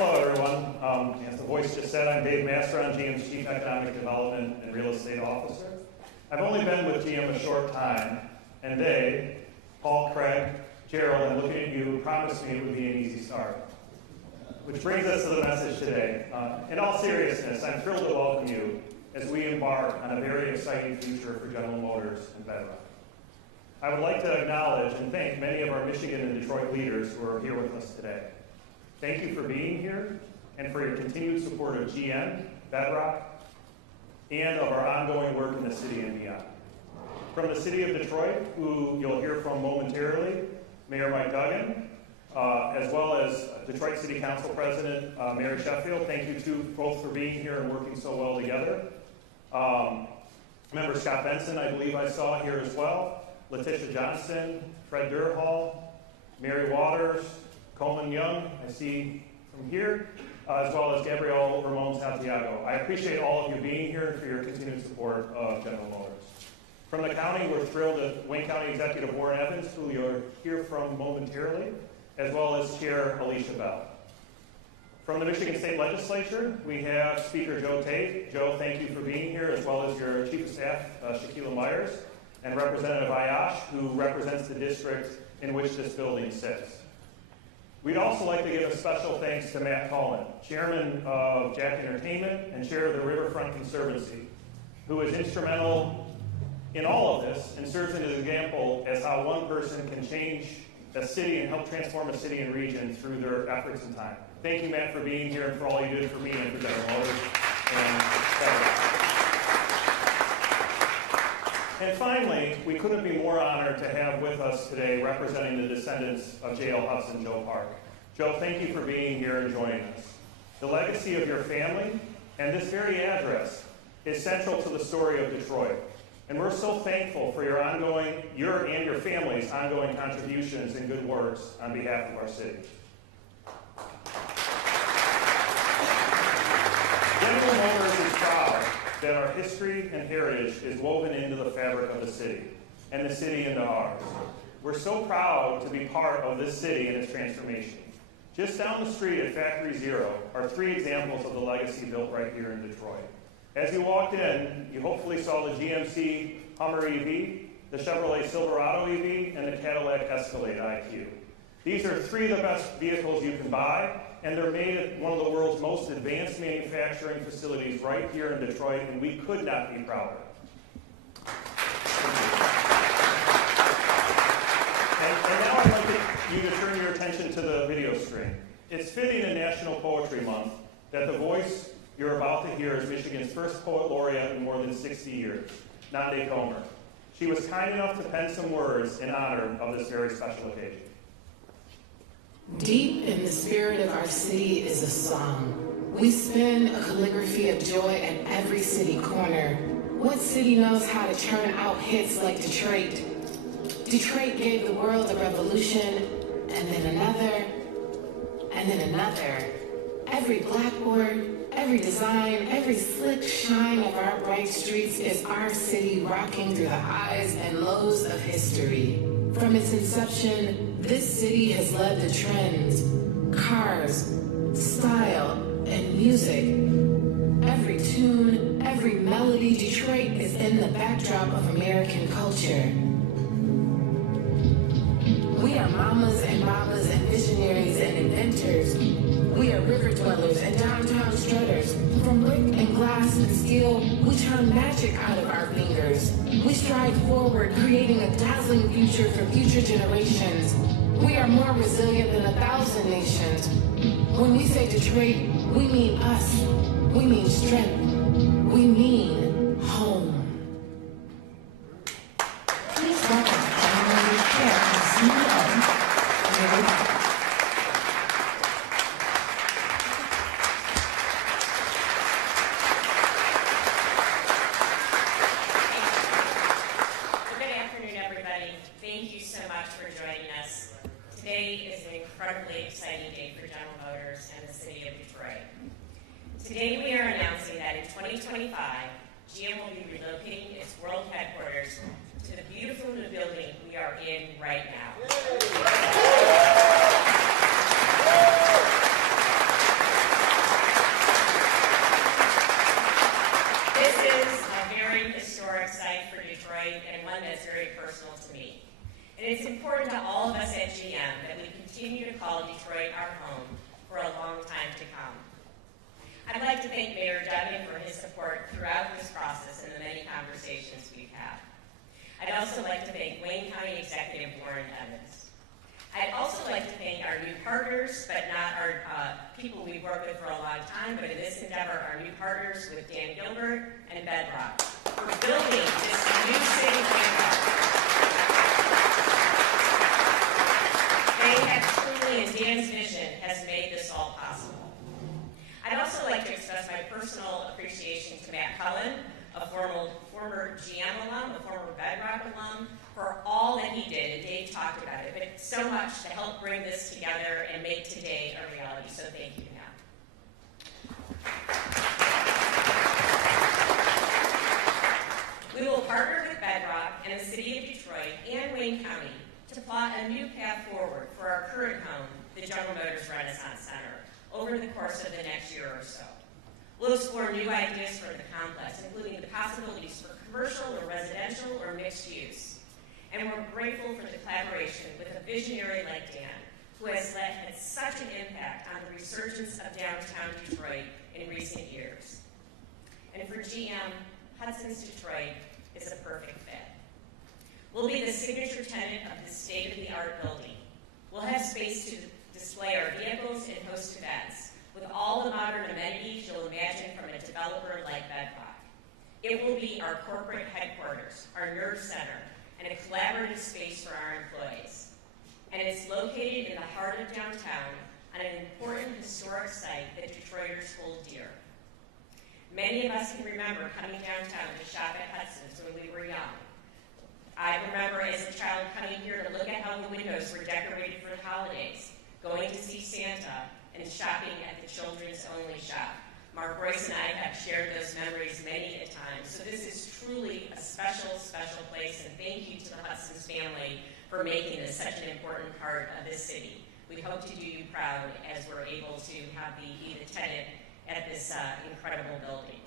Hello, everyone. As the voice just said, I'm Dave Masteron, GM's Chief Economic Development and Real Estate Officer. I've only been with GM a short time, and they, Paul, Craig, Gerald, and looking at you, promised me it would be an easy start. Which brings us to the message today. In all seriousness, I'm thrilled to welcome you as we embark on a very exciting future for General Motors and Bedrock. I would like to acknowledge and thank many of our Michigan and Detroit leaders who are here with us today. Thank you for being here and for your continued support of GM, Bedrock, and of our ongoing work in the city and beyond. From the city of Detroit, who you'll hear from momentarily, Mayor Mike Duggan, as well as Detroit City Council President Mary Sheffield. Thank you two both for being here and working so well together. Member Scott Benson, I believe I saw here as well. Letitia Johnston, Fred Durhall, Mary Waters, Coleman Young, I see from here, as well as Gabrielle Ramon Santiago. I appreciate all of you being here and for your continued support of General Motors. From the county, we're thrilled that Wayne County Executive Warren Evans, who you'll hear from momentarily, as well as Chair Alicia Bell. From the Michigan State Legislature, we have Speaker Joe Tate. Joe, thank you for being here, as well as your Chief of Staff, Shaquila Myers, and Representative Ayash, who represents the district in which this building sits. We'd also like to give a special thanks to Matt Cullen, Chairman of Jack Entertainment and Chair of the Riverfront Conservancy, who is instrumental in all of this and serves as an example as how one person can change a city and help transform a city and region through their efforts and time. Thank you, Matt, for being here and for all you did for me and for General Motors. And finally, we couldn't be more honored to have with us today representing the descendants of J.L. Hudson, Joe Park. Joe, thank you for being here and joining us. The legacy of your family and this very address is central to the story of Detroit. And we're so thankful for your and your family's ongoing contributions and good works on behalf of our city. General Motors is proud that our history and heritage is woven into the fabric of the city, and the city into ours. We're so proud to be part of this city and its transformation. Just down the street at Factory Zero are 3 examples of the legacy built right here in Detroit. As you walked in, you hopefully saw the GMC Hummer EV, the Chevrolet Silverado EV, and the Cadillac Escalade IQ. These are 3 of the best vehicles you can buy, and they're made at one of the world's most advanced manufacturing facilities right here in Detroit, and we could not be prouder. And now I'd like you to turn your attention to the video stream. It's fitting in National Poetry Month that the voice you're about to hear is Michigan's first poet laureate in more than 60 years, Nande Comer. She was kind enough to pen some words in honor of this very special occasion. Deep in the spirit of our city is a song. We spin a calligraphy of joy at every city corner. What city knows how to churn out hits like Detroit? Detroit gave the world a revolution, and then another, and then another. Every blackboard, every design, every slick shine of our bright streets is our city rocking through the highs and lows of history. From its inception, this city has led the trends, cars, style, and music. Every tune, every melody, Detroit is in the backdrop of American culture. We are mamas and babas and visionaries and inventors. We are river dwellers and downtown strutters. From brick and glass and steel, we turn magic out of our fingers. We stride forward, creating a dazzling future for future generations. We are more resilient than 1,000 nations. When we say Detroit, we mean us. We mean strength. We mean home. Please welcome General Chair and CEO, Mary Beth. Today is an incredibly exciting day for General Motors and the city of Detroit. Today we are announcing that in 2025, GM will be relocating its world headquarters to the beautiful new building we are in right now. our home for a long time to come. I'd like to thank Mayor Duggan for his support throughout this process and the many conversations we've had. I'd also like to thank Wayne County Executive Warren Evans. I'd also like to thank our new partners, but not our people we've worked with for a long time, but in this endeavor, our new partners with Dan Gilbert and Bedrock for building this new city landmark. They have truly, and Dan's vision has made this all possible. I'd also like to express my personal appreciation to Matt Cullen, a former GM alum, a former Bedrock alum, for all that he did, and Dave talked about it, but so much to help bring this together and make today a reality, so thank you, Matt. We will partner with Bedrock and the City of Detroit and Wayne County to plot a new path forward for our current home, the General Motors Renaissance Center, over the course of the next year or so. We'll explore new ideas for the complex, including the possibilities for commercial or residential or mixed use. And we're grateful for the collaboration with a visionary like Dan, who has had such an impact on the resurgence of downtown Detroit in recent years. And for GM, Hudson's Detroit is a perfect fit. We'll be the signature tenant of this state-of-the-art building. We'll have space to display our vehicles and host events, with all the modern amenities you'll imagine from a developer like Bedrock. It will be our corporate headquarters, our nerve center, and a collaborative space for our employees. And it's located in the heart of downtown on an important historic site that Detroiters hold dear. Many of us can remember coming downtown to shop at Hudson's when we were young. I remember as a child coming here to look at how the windows were decorated for the holidays, going to see Santa, and shopping at the children's only shop. Mark Royce and I have shared those memories many a time. So this is truly a special, special place, and thank you to the Hudson's family for making this such an important part of this city. We hope to do you proud as we're able to be the tenant at this incredible building.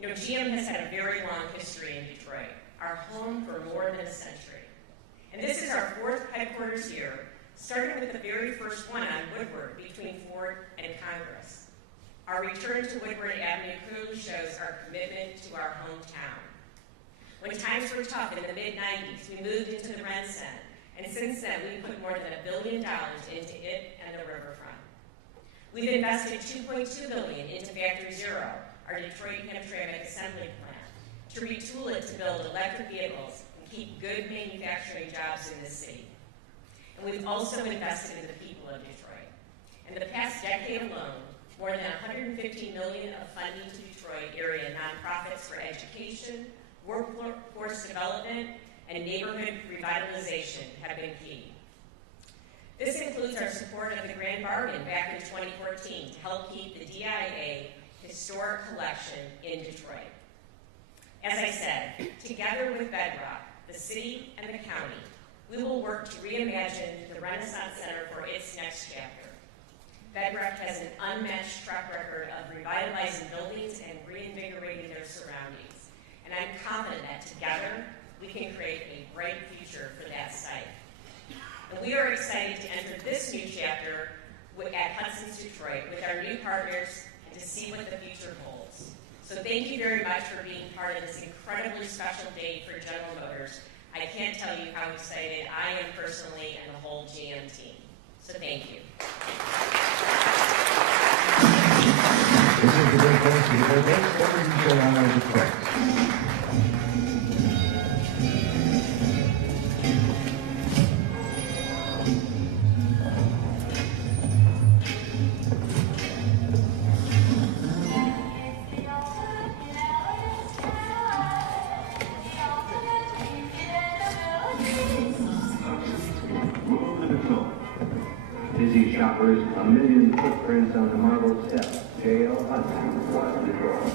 You know, GM has had a very long history in Detroit, our home for more than a century. And this is our fourth headquarters here, starting with the very first one on Woodward between Ford and Congress. Our return to Woodward Avenue clearly shows our commitment to our hometown. When times were tough in the mid-90s, we moved into the Ren Center, and since then we've put more than $1 billion into it and the riverfront. We've invested $2.2 billion into Factory Zero, our Detroit Hamtramck assembly plant, to retool it to build electric vehicles and keep good manufacturing jobs in this city. And we've also invested in the people of Detroit. In the past decade alone, more than $150 million of funding to Detroit area nonprofits for education, workforce development, and neighborhood revitalization have been key. This includes our support of the Grand Bargain back in 2014 to help keep the DIA historic collection in Detroit. As I said, together with Bedrock, the city and the county, we will work to reimagine the Renaissance Center for its next chapter. Bedrock has an unmatched track record of revitalizing buildings and reinvigorating their surroundings. And I'm confident that together, we can create a bright future for that site. And we are excited to enter this new chapter at Hudson's Detroit with our new partners and to see what the future holds. So thank you very much for being part of this incredibly special day for General Motors. I can't tell you how excited I am personally and the whole GM team. So thank you. This is the great place to the great what would you say on our Detroit? Busy shoppers, a million footprints on the marble steps. J.L. Hudson, West Detroit.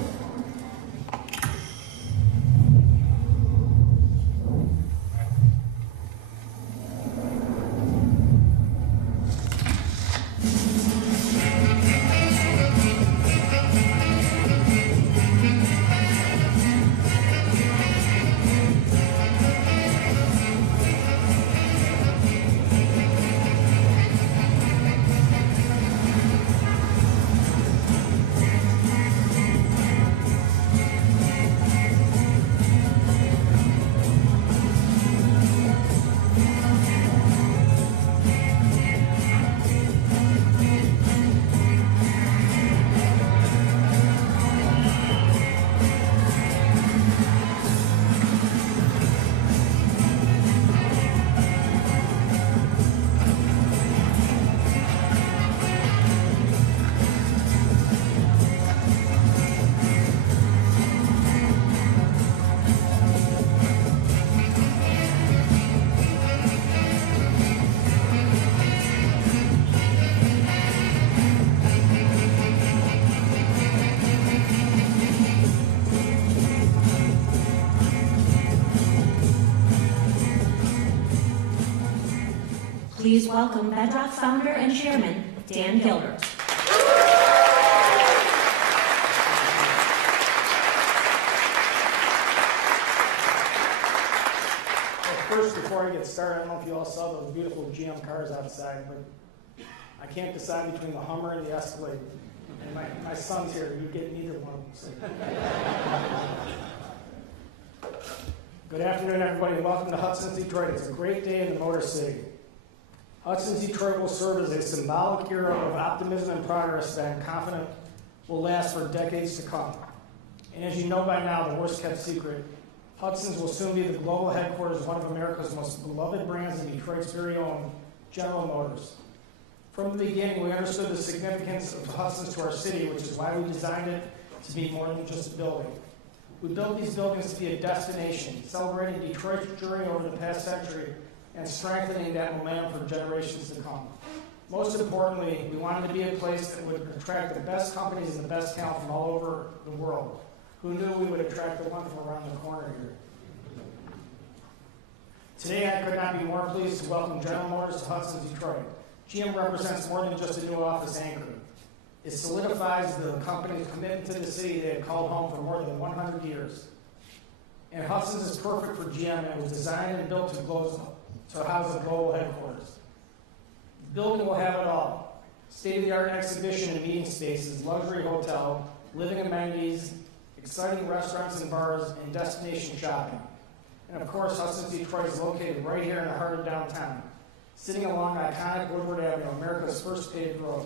please welcome Bedrock founder and chairman, Dan Gilbert. First, before I get started, I don't know if you all saw those beautiful GM cars outside, but I can't decide between the Hummer and the Escalade. And my son's here. You get neither one of them. Good afternoon, everybody, and welcome to Hudson, Detroit. It's a great day in the Motor City. Hudson, Detroit will serve as a symbolic era of optimism and progress that I'm confident will last for decades to come. And as you know by now, the worst kept secret, Hudson's will soon be the global headquarters of one of America's most beloved brands and Detroit's very own, General Motors. From the beginning, we understood the significance of Hudson's to our city, which is why we designed it to be more than just a building. We built these buildings to be a destination, celebrating Detroit's journey over the past century and strengthening that momentum for generations to come. Most importantly, we wanted to be a place that would attract the best companies and the best talent from all over the world. Who knew we would attract the one from around the corner here? Today, I could not be more pleased to welcome General Motors to Hudson, Detroit. GM represents more than just a new office anchor. It solidifies the company's commitment to the city they have called home for more than 100 years. And Hudson's is perfect for GM, and it was designed and built to house the global headquarters. The building will have it all: state-of-the-art exhibition and meeting spaces, luxury hotel, living amenities, exciting restaurants and bars, and destination shopping. And of course, Hudson, Detroit is located right here in the heart of downtown, sitting along iconic Woodward Avenue, America's first paved road.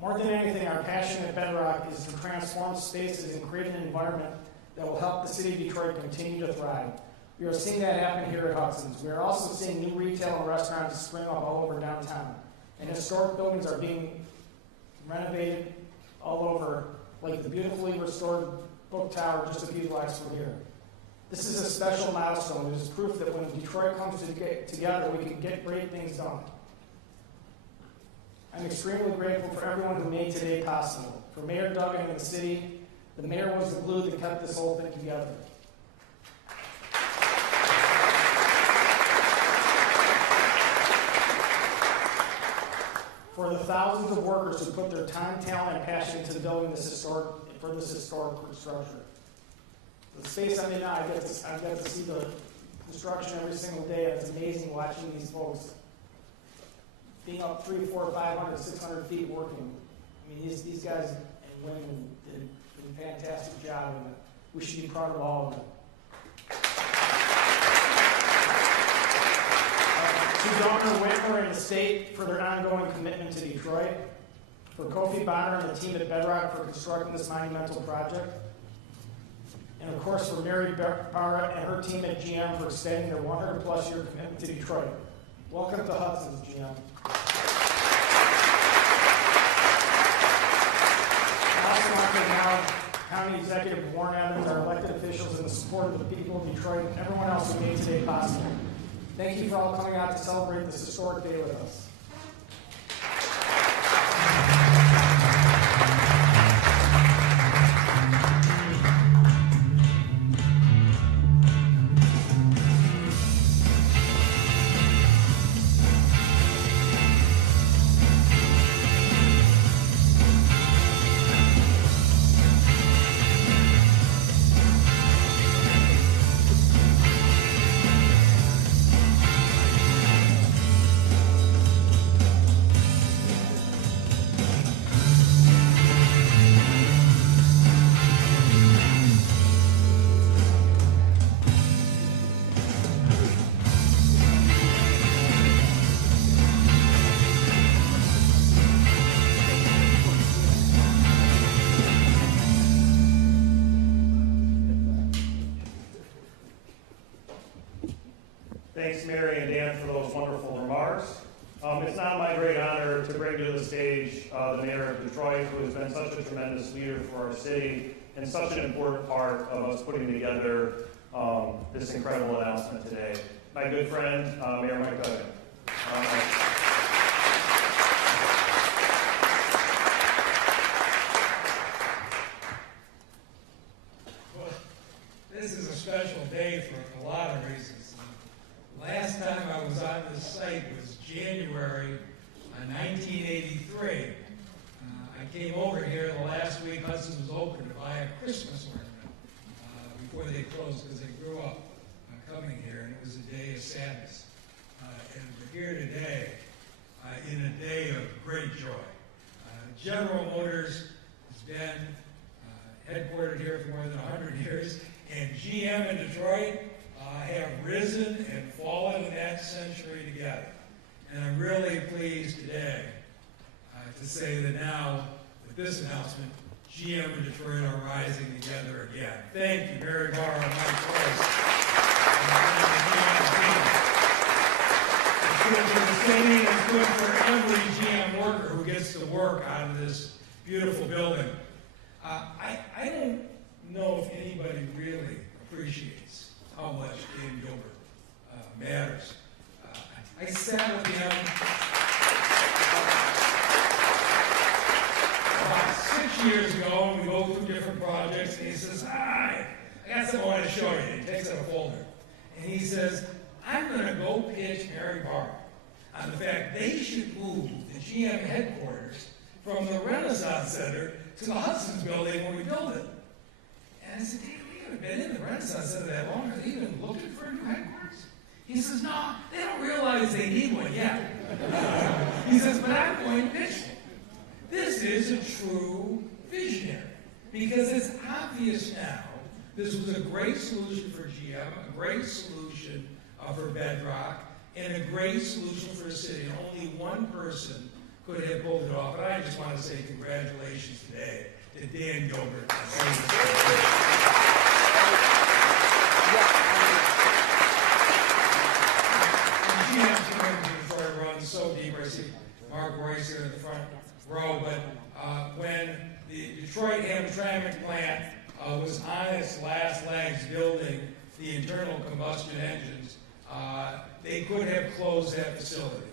More than anything, our passion at Bedrock is to transform spaces and create an environment that will help the city of Detroit continue to thrive. We are seeing that happen here at Hudson's. We are also seeing new retail and restaurants spring up all over downtown. And historic buildings are being renovated all over, like the beautifully restored Book Tower just a few blocks from here. This is a special milestone. It is proof that when Detroit comes together, we can get great things done. I'm extremely grateful for everyone who made today possible. For Mayor Duggan and the city, the mayor was the glue that kept this whole thing together. For the thousands of workers who put their time, talent, and passion into building this historic structure. The space I'm in now, I get to see the construction every single day. It's amazing watching these folks being up 300, 400, 500, 600 feet working. I mean, these guys and women did a fantastic job, and we should be proud of all of them. To Governor Whitmer and the state for their ongoing commitment to Detroit, for Kofi Bonner and the team at Bedrock for constructing this monumental project, and of course for Mary Barra and her team at GM for extending their 100-plus year commitment to Detroit. Welcome to Hudson's, GM. I also want to acknowledge County Executive Warren Evans, our elected officials, and the support of the people of Detroit and everyone else who made today possible. Thank you for all coming out to celebrate this historic day with us. Thanks, Mary and Dan, for those wonderful remarks. It's now my great honor to bring to the stage the mayor of Detroit, who has been such a tremendous leader for our city and such an important part of us putting together this incredible announcement today. My good friend, Mayor Mike Duggan. This is a special day for a lot this site was January 1983. I came over here the last week Hudson was open to buy a Christmas ornament before they closed because they grew up coming here, and it was a day of sadness. And we're here today in a day of great joy. General Motors has been headquartered here for more than 100 years, and GM in Detroit have risen and fallen in that century together. And I'm really pleased today to say that now, with this announcement, GM and Detroit are rising together again. Thank you, Mary Barr and Mike Price. It's good for the city, it's good for every GM worker who gets to work out of this beautiful building. I don't know if anybody really appreciates how much Dan Gilbert matters. I sat with him about 6 years ago, and we go through different projects, and he says, I got something I want to show you. He takes out a folder, and he says, I'm going to go pitch Mary Barr on the fact they should move the GM headquarters from the Renaissance Center to the Hudson's building when we build it. And I said, Dave, we haven't been in the Renaissance Center that long. Are they even looking for a new headquarters? He says, no, they don't realize they need one yet. He says, but I'm going to pitch them. This is a true visionary, because it's obvious now this was a great solution for GM, a great solution for Bedrock, and a great solution for the city. And only one person could have pulled it off. And I just want to say congratulations today to Dan Gilbert. GM runs so deep. I see Mark Royce here in the front row. But when the Detroit Hamtramck plant was on its last legs building the internal combustion engines, they could have closed that facility.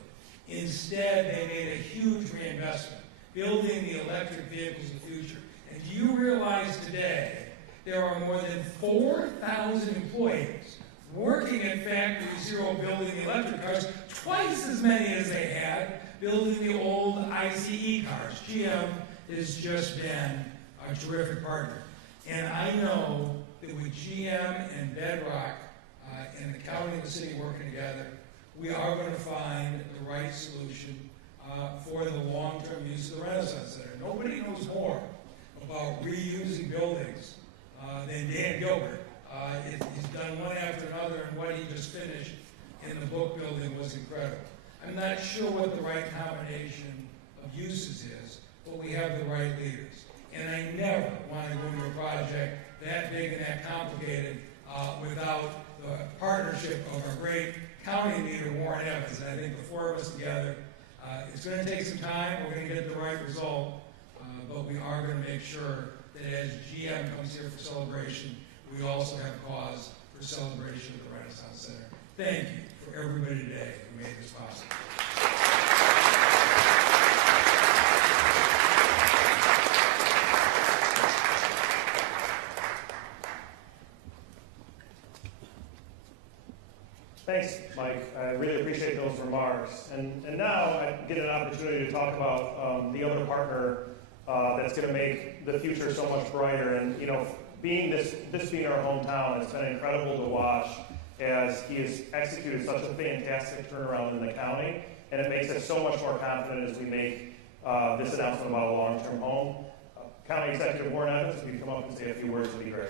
Instead, they made a huge reinvestment, building the electric vehicles of the future. And do you realize today there are more than 4,000 employees working at Factory Zero building the electric cars, twice as many as they had building the old ICE cars. GM has just been a terrific partner. And I know that with GM and Bedrock and the county and the city working together, we are going to find the right solution for the long-term use of the Renaissance Center. Nobody knows more about reusing buildings than Dan Gilbert. He's done one after another, and what he just finished in the book building was incredible. I'm not sure what the right combination of uses is, but we have the right leaders. And I never want to go into a project that big and that complicated without the partnership of our great county leader, Warren Evans. And I think the four of us together, it's going to take some time. We're going to get the right result, but we are going to make sure that as GM comes here for celebration, we also have cause for celebration of the Renaissance Center. Thank you for everybody today who made this possible. Thanks, Mike. I really appreciate those remarks. And now I get an opportunity to talk about the other partner that's going to make the future so much brighter. And being this being our hometown, it's been incredible to watch as he has executed such a fantastic turnaround in the county, and it makes us so much more confident as we make this announcement about a long-term home. County Executive Warren Evans, if you come up and say a few words, would be great.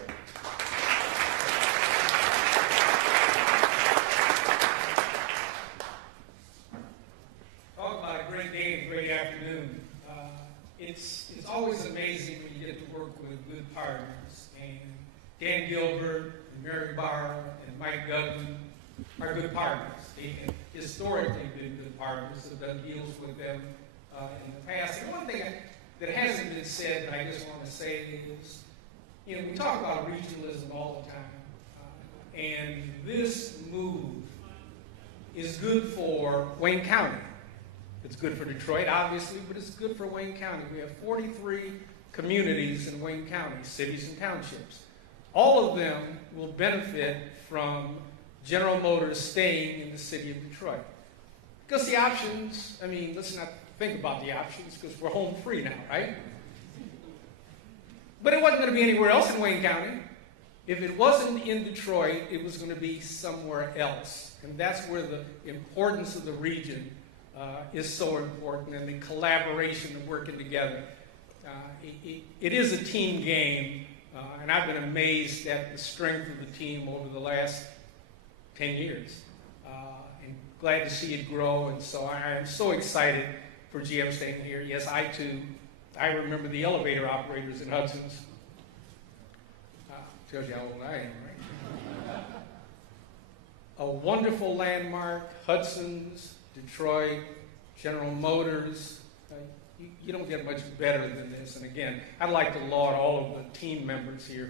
Talk about a great day and great afternoon. It's always amazing when you get to work with good partners. And Dan Gilbert and Mary Barr and Mike Goodman are good partners. They have historically been good partners. Have done deals with them in the past. And one thing that hasn't been said that I just want to say is, we talk about regionalism all the time. And this move is good for Wayne County. It's good for Detroit, obviously, but it's good for Wayne County. We have 43 communities in Wayne County, cities and townships. All of them will benefit from General Motors staying in the city of Detroit. Because the options, I mean, let's not think about the options because we're home free now, right? But it wasn't going to be anywhere else in Wayne County. If it wasn't in Detroit, it was going to be somewhere else. And that's where the importance of the region is so important, and the collaboration of working together. It is a team game, and I've been amazed at the strength of the team over the last 10 years. And glad to see it grow, and so I am so excited for GM staying here. Yes, I too, I remember the elevator operators in Hudson's. Tells you how old I am, right? A wonderful landmark, Hudson's, Detroit, General Motors. You don't get much better than this. And again, I'd like to laud all of the team members here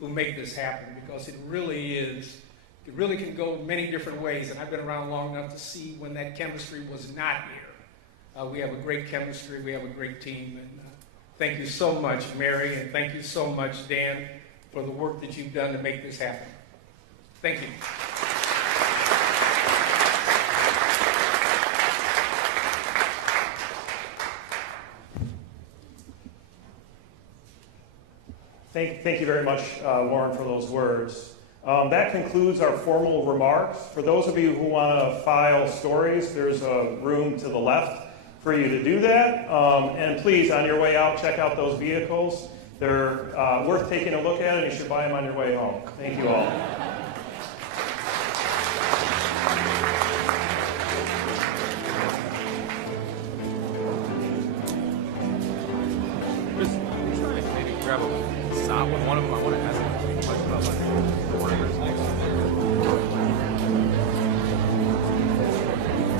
who make this happen, because it really is, it really can go many different ways. And I've been around long enough to see when that chemistry was not here. We have a great chemistry, we have a great team. And thank you so much, Mary, and thank you so much, Dan, for the work that you've done to make this happen. Thank you. Thank you very much, Warren, for those words. That concludes our formal remarks. For those of you who want to file stories, there's a room to the left for you to do that. And please, on your way out, check out those vehicles. They're worth taking a look at, and you should buy them on your way home. Thank you all. Maybe grab a stop with one of them. I want to ask them a question about like orders next.